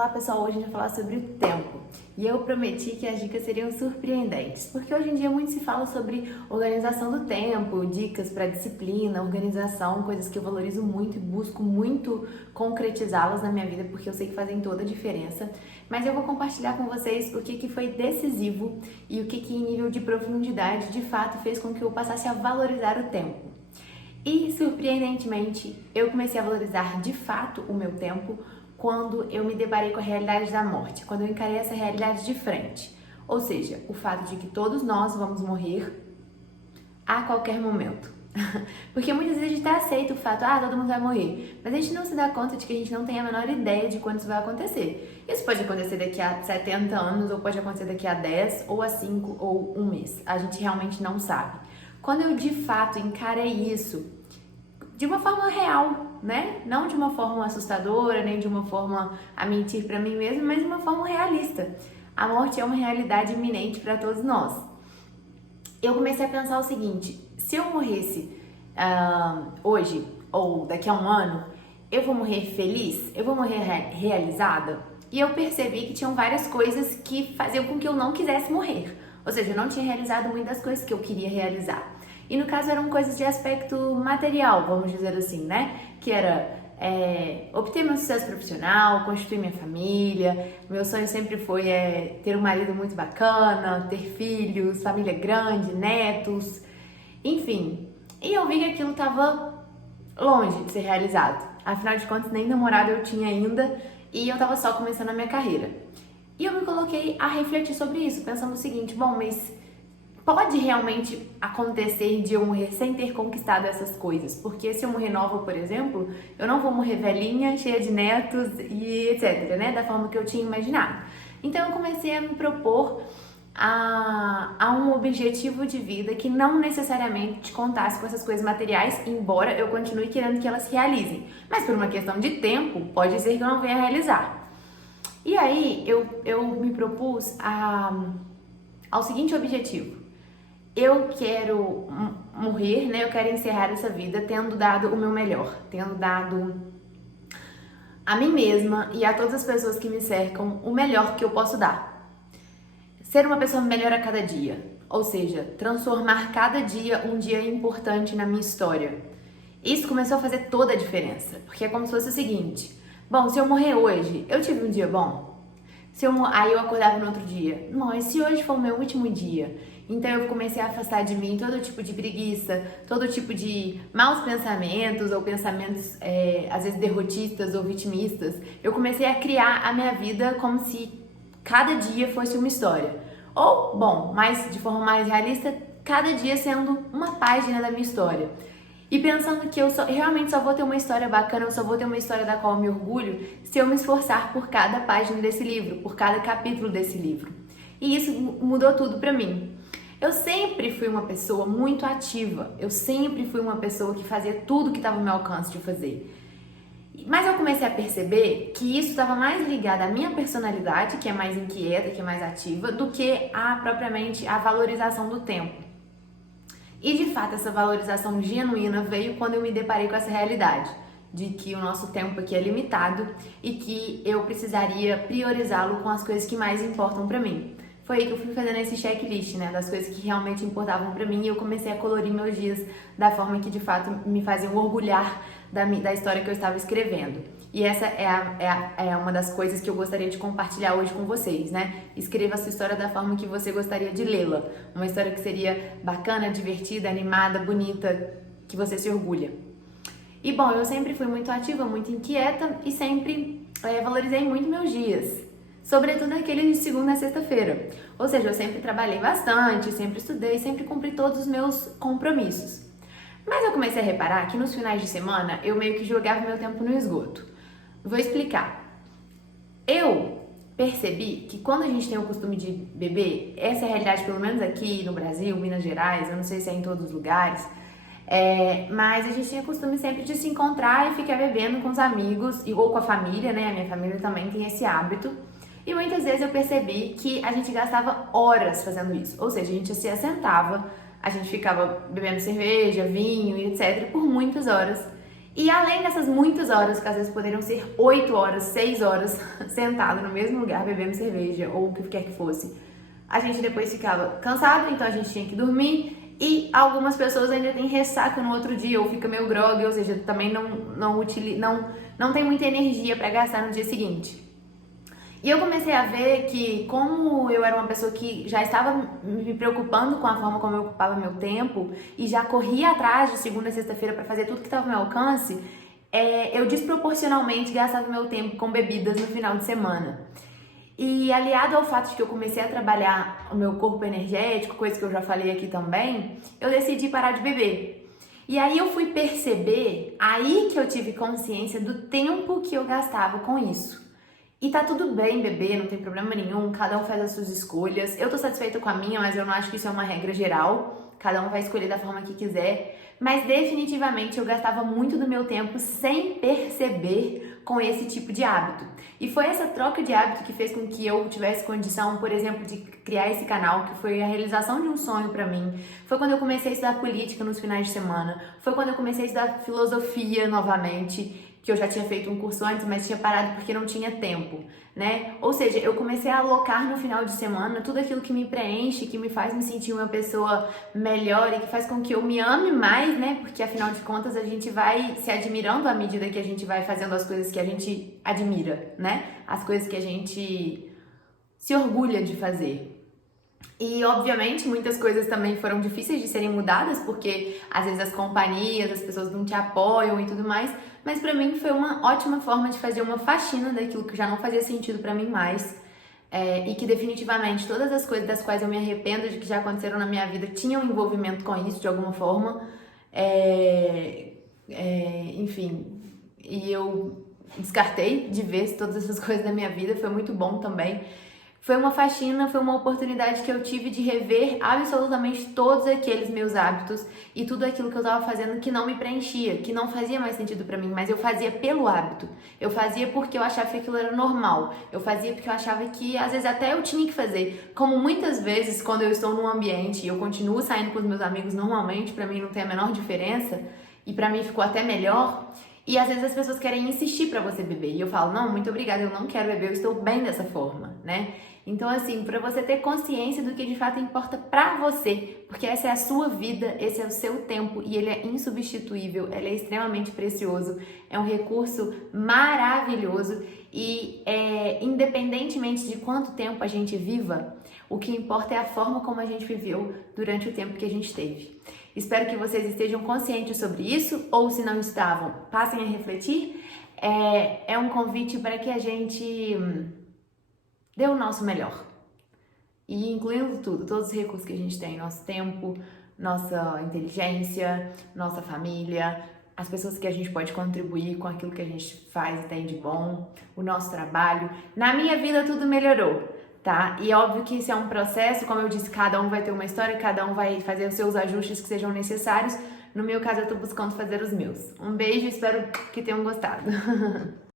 Olá pessoal, hoje a gente vai falar sobre o tempo e eu prometi que as dicas seriam surpreendentes, porque hoje em dia muito se fala sobre organização do tempo, dicas para disciplina, organização, coisas que eu valorizo muito e busco muito concretizá-las na minha vida, porque eu sei que fazem toda a diferença, mas eu vou compartilhar com vocês o que foi decisivo e o que em nível de profundidade de fato fez com que eu passasse a valorizar o tempo. E surpreendentemente, eu comecei a valorizar de fato o meu tempo quando eu me deparei com a realidade da morte, quando eu encarei essa realidade de frente. Ou seja, o fato de que todos nós vamos morrer a qualquer momento. Porque muitas vezes a gente até aceita o fato, todo mundo vai morrer, mas a gente não se dá conta de que a gente não tem a menor ideia de quando isso vai acontecer. Isso pode acontecer daqui a 70 anos, ou pode acontecer daqui a 10, ou a 5, ou um mês. A gente realmente não sabe. Quando eu de fato encarei isso de uma forma real, né? Não de uma forma assustadora, nem de uma forma a mentir para mim mesma, mas de uma forma realista. A morte é uma realidade iminente para todos nós. Eu comecei a pensar o seguinte: se eu morresse hoje ou daqui a um ano, eu vou morrer feliz? Eu vou morrer realizada? E eu percebi que tinham várias coisas que faziam com que eu não quisesse morrer. Ou seja, eu não tinha realizado muitas das coisas que eu queria realizar. E no caso eram coisas de aspecto material, vamos dizer assim, né? Que era obter meu sucesso profissional, constituir minha família. Meu sonho sempre foi ter um marido muito bacana, ter filhos, família grande, netos, enfim. E eu vi que aquilo estava longe de ser realizado. Afinal de contas, nem namorado eu tinha ainda e eu estava só começando a minha carreira. E eu me coloquei a refletir sobre isso, pensando o seguinte: bom, mas pode realmente acontecer de eu morrer sem ter conquistado essas coisas? Porque se eu morrer nova, por exemplo, eu não vou morrer velhinha, cheia de netos e etc, né? Da forma que eu tinha imaginado. Então eu comecei a me propor a um objetivo de vida que não necessariamente contasse com essas coisas materiais, embora eu continue querendo que elas se realizem. Mas por uma questão de tempo, pode ser que eu não venha a realizar. E aí eu me propus ao seguinte objetivo: eu quero morrer, né? Eu quero encerrar essa vida tendo dado o meu melhor, tendo dado a mim mesma e a todas as pessoas que me cercam o melhor que eu posso dar. Ser uma pessoa melhor a cada dia, ou seja, transformar cada dia um dia importante na minha história. Isso começou a fazer toda a diferença, porque é como se fosse o seguinte: bom, se eu morrer hoje, eu tive um dia bom? Aí eu acordava no outro dia, mas se hoje for o meu último dia? Então eu comecei a afastar de mim todo tipo de preguiça, todo tipo de maus pensamentos ou pensamentos às vezes derrotistas ou vitimistas. Eu comecei a criar a minha vida como se cada dia fosse uma história. Ou, bom, de forma mais realista, cada dia sendo uma página da minha história. E pensando que eu realmente só vou ter uma história bacana, eu só vou ter uma história da qual eu me orgulho se eu me esforçar por cada página desse livro, por cada capítulo desse livro. E isso mudou tudo pra mim. Eu sempre fui uma pessoa muito ativa, eu sempre fui uma pessoa que fazia tudo que estava ao meu alcance de fazer. Mas eu comecei a perceber que isso estava mais ligado à minha personalidade, que é mais inquieta, que é mais ativa, do que propriamente a valorização do tempo. E de fato essa valorização genuína veio quando eu me deparei com essa realidade de que o nosso tempo aqui é limitado e que eu precisaria priorizá-lo com as coisas que mais importam pra mim. Foi aí que eu fui fazendo esse checklist, né, das coisas que realmente importavam pra mim, e eu comecei a colorir meus dias da forma que de fato me faziam orgulhar da história que eu estava escrevendo. E essa é uma das coisas que eu gostaria de compartilhar hoje com vocês, né? Escreva a sua história da forma que você gostaria de lê-la. Uma história que seria bacana, divertida, animada, bonita, que você se orgulha. E bom, eu sempre fui muito ativa, muito inquieta e sempre valorizei muito meus dias. Sobretudo aqueles de segunda a sexta-feira. Ou seja, eu sempre trabalhei bastante, sempre estudei, sempre cumpri todos os meus compromissos. Mas eu comecei a reparar que nos finais de semana eu meio que jogava meu tempo no esgoto. Vou explicar. Eu percebi que quando a gente tem o costume de beber, essa é a realidade, pelo menos aqui no Brasil, Minas Gerais, eu não sei se é em todos os lugares, mas a gente tinha costume sempre de se encontrar e ficar bebendo com os amigos ou com a família, né? A minha família também tem esse hábito. E muitas vezes eu percebi que a gente gastava horas fazendo isso. Ou seja, a gente se assentava, a gente ficava bebendo cerveja, vinho e etc. por muitas horas. E além dessas muitas horas, que às vezes poderiam ser 8 horas, 6 horas, sentado no mesmo lugar, bebendo cerveja ou o que quer que fosse, a gente depois ficava cansado, então a gente tinha que dormir. E algumas pessoas ainda têm ressaca no outro dia, ou fica meio grog, ou seja, também não tem muita energia para gastar no dia seguinte. E eu comecei a ver que, como eu era uma pessoa que já estava me preocupando com a forma como eu ocupava meu tempo e já corria atrás de segunda a sexta-feira para fazer tudo que estava ao meu alcance, eu desproporcionalmente gastava meu tempo com bebidas no final de semana. E aliado ao fato de que eu comecei a trabalhar o meu corpo energético, coisa que eu já falei aqui também, eu decidi parar de beber. E aí eu fui perceber, aí que eu tive consciência do tempo que eu gastava com isso. E tá tudo bem beber, não tem problema nenhum, cada um faz as suas escolhas. Eu tô satisfeita com a minha, mas eu não acho que isso é uma regra geral. Cada um vai escolher da forma que quiser. Mas definitivamente eu gastava muito do meu tempo sem perceber com esse tipo de hábito. E foi essa troca de hábito que fez com que eu tivesse condição, por exemplo, de criar esse canal, que foi a realização de um sonho pra mim. Foi quando eu comecei a estudar política nos finais de semana. Foi quando eu comecei a estudar filosofia novamente, que eu já tinha feito um curso antes, mas tinha parado porque não tinha tempo, né? Ou seja, eu comecei a alocar no final de semana tudo aquilo que me preenche, que me faz me sentir uma pessoa melhor e que faz com que eu me ame mais, né? Porque afinal de contas a gente vai se admirando à medida que a gente vai fazendo as coisas que a gente admira, né? As coisas que a gente se orgulha de fazer. E, obviamente, muitas coisas também foram difíceis de serem mudadas, porque às vezes as companhias, as pessoas não te apoiam e tudo mais, mas pra mim foi uma ótima forma de fazer uma faxina daquilo que já não fazia sentido pra mim mais. E que definitivamente todas as coisas das quais eu me arrependo de que já aconteceram na minha vida tinham envolvimento com isso de alguma forma. Enfim, e eu descartei de vez todas essas coisas da minha vida, foi muito bom também. Foi uma faxina, foi uma oportunidade que eu tive de rever absolutamente todos aqueles meus hábitos e tudo aquilo que eu estava fazendo que não me preenchia, que não fazia mais sentido pra mim, mas eu fazia pelo hábito. Eu fazia porque eu achava que aquilo era normal. Eu fazia porque eu achava que às vezes até eu tinha que fazer. Como muitas vezes quando eu estou num ambiente e eu continuo saindo com os meus amigos normalmente, pra mim não tem a menor diferença e pra mim ficou até melhor. E às vezes as pessoas querem insistir pra você beber. E eu falo, não, muito obrigada, eu não quero beber, eu estou bem dessa forma, né? Então, assim, pra você ter consciência do que de fato importa pra você, porque essa é a sua vida, esse é o seu tempo e ele é insubstituível, ele é extremamente precioso, é um recurso maravilhoso e independentemente de quanto tempo a gente viva, o que importa é a forma como a gente viveu durante o tempo que a gente teve. Espero que vocês estejam conscientes sobre isso, ou se não estavam, passem a refletir. É um convite para que a gente dê o nosso melhor. E incluindo tudo, todos os recursos que a gente tem, nosso tempo, nossa inteligência, nossa família, as pessoas que a gente pode contribuir com aquilo que a gente faz e tem de bom, o nosso trabalho. Na minha vida tudo melhorou, tá? E é óbvio que isso é um processo, como eu disse, cada um vai ter uma história, cada um vai fazer os seus ajustes que sejam necessários. No meu caso, eu tô buscando fazer os meus. Um beijo, espero que tenham gostado.